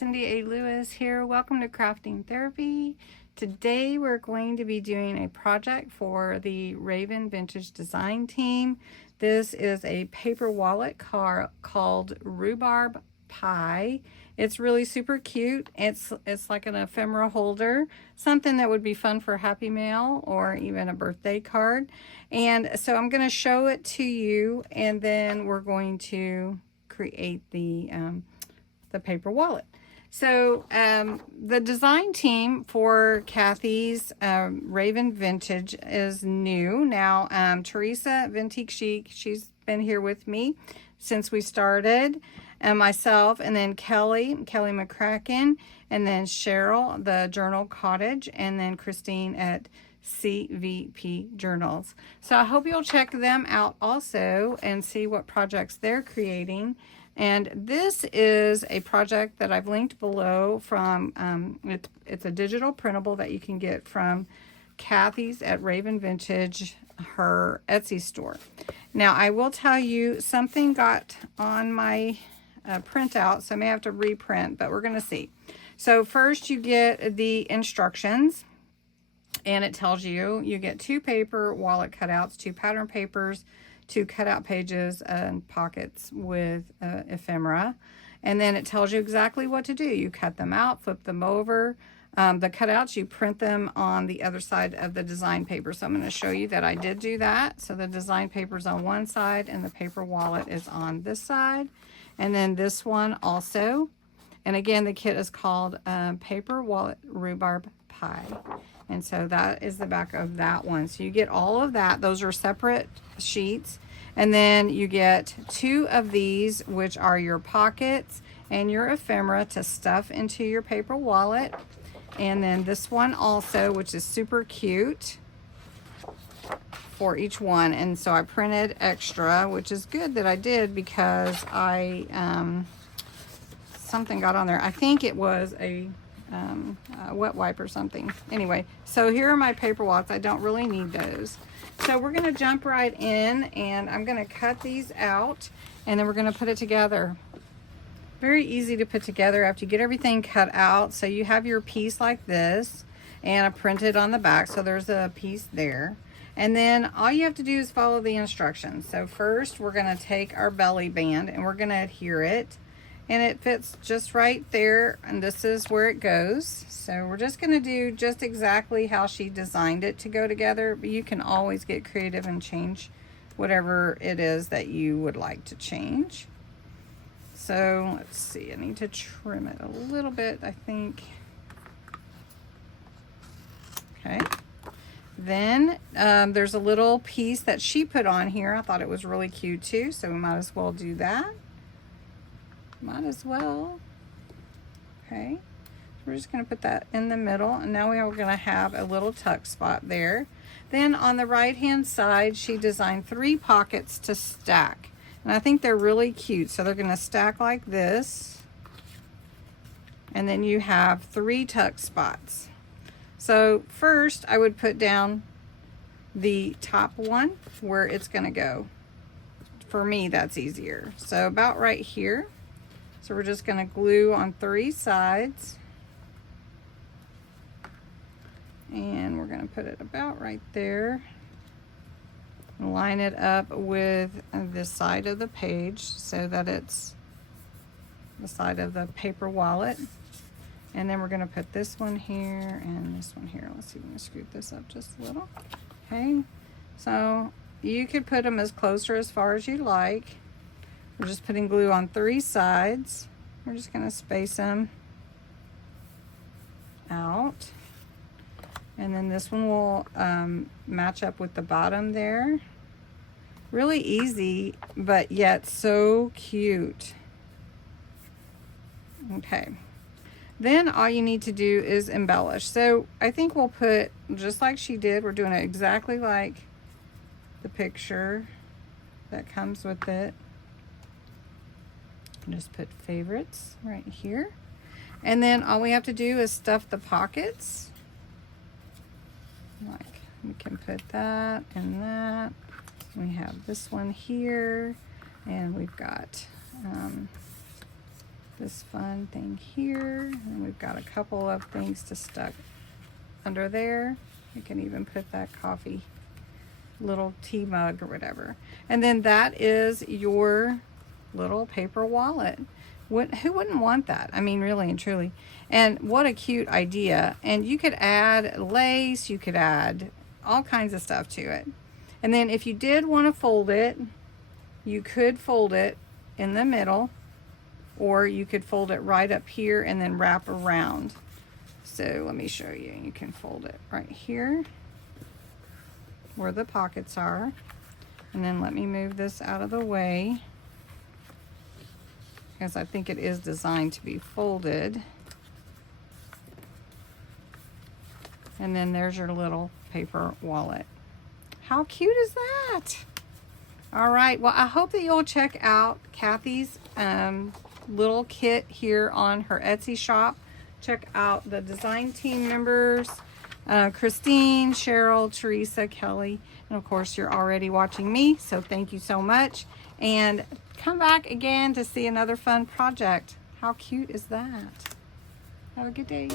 Cindy A. Lewis here. Welcome to Crafting Therapy. Today we're going to be doing a project for the Raven Vintage Design team. This is a paper wallet called Rhubarb Pie. It's really super cute. It's like an ephemera holder, something that would be fun for Happy Mail or even a birthday card. And so I'm going to show it to you, and then we're going to create the paper wallet. So the design team for Kathy's Raven Vintage is new. Now Teresa Vintique Chic, she's been here with me since we started, and myself, and then Kellie McCracken, and then Cheryl, the Journal Cottage, and then Christine at CVP Journals. So I hope you'll check them out also and see what projects they're creating. And this is a project that I've linked below from, it's a digital printable that you can get from Kathy's at Raven Vintage, her Etsy store. Now I will tell you, something got on my printout, so I may have to reprint, but we're going to see. So first you get the instructions, and it tells you get 2 paper wallet cutouts, 2 pattern papers, 2 cutout pages and pockets with ephemera, and then it tells you exactly what to do. You cut them out, flip them over. The cutouts, you print them on the other side of the design paper. So I'm going to show you that I did do that. So the design paper is on one side and the paper wallet is on this side, and then this one also. And again, the kit is called Paper Wallet Rhubarb Pie. And so that is the back of that one. So you get all of that. Those are separate sheets. And then you get 2 of these, which are your pockets and your ephemera to stuff into your paper wallet. And then this one also, which is super cute for each one. And so I printed extra, which is good that I did, because I something got on there. I think it was a wet wipe or something. Anyway, so here are my paper wallets. I don't really need those. So we're going to jump right in, and I'm going to cut these out, and then we're going to put it together. Very easy to put together after you get everything cut out. So you have your piece like this, and I printed on the back, so there's a piece there. And then all you have to do is follow the instructions. So first we're going to take our belly band and we're going to adhere it. And it fits just right there, and this is where it goes. So we're just going to do just exactly how she designed it to go together, but you can always get creative and change whatever it is that you would like to change. So let's see, I need to trim it a little bit, I think. Okay. Then there's a little piece that she put on here. I thought it was really cute too, so we might as well do that. Might as well. Okay, so we're just going to put that in the middle, and now we are going to have a little tuck spot there. Then on the right hand side, she designed 3 pockets to stack, and I think they're really cute. So they're going to stack like this, and then you have 3 tuck spots. So first I would put down the top one where it's going to go. For me, that's easier. So about right here. So we're just going to glue on 3 sides, and we're going to put it about right there. Line it up with this side of the page so that it's the side of the paper wallet. And then we're going to put this one here and this one here. Let's see if we can scoot this up just a little. Okay, so you could put them as close or as far as you like. We're just putting glue on 3 sides. We're just going to space them out. And then this one will match up with the bottom there. Really easy, but yet so cute. Okay. Then all you need to do is embellish. So I think we'll put, just like she did, we're doing it exactly like the picture that comes with it. Just put favorites right here, and then all we have to do is stuff the pockets. Like, we can put that and that. We have this one here, and we've got this fun thing here. And we've got a couple of things to stuck under there. You can even put that coffee little tea mug or whatever. And then that is your little paper wallet. Who wouldn't want that? I mean, really and truly. And what a cute idea. And you could add lace, you could add all kinds of stuff to it. And then if you did want to fold it, you could fold it in the middle, or you could fold it right up here and then wrap around. So let me show you. You can fold it right here where the pockets are. And then let me move this out of the way, because I think it is designed to be folded. And then there's your little paper wallet. How cute is that? All right, well, I hope that you'll check out Kathy's little kit here on her Etsy shop. Check out the design team members, Christine, Cheryl, Teresa, Kelly, and of course you're already watching me, so thank you so much. And come back again to see another fun project. How cute is that? Have a good day.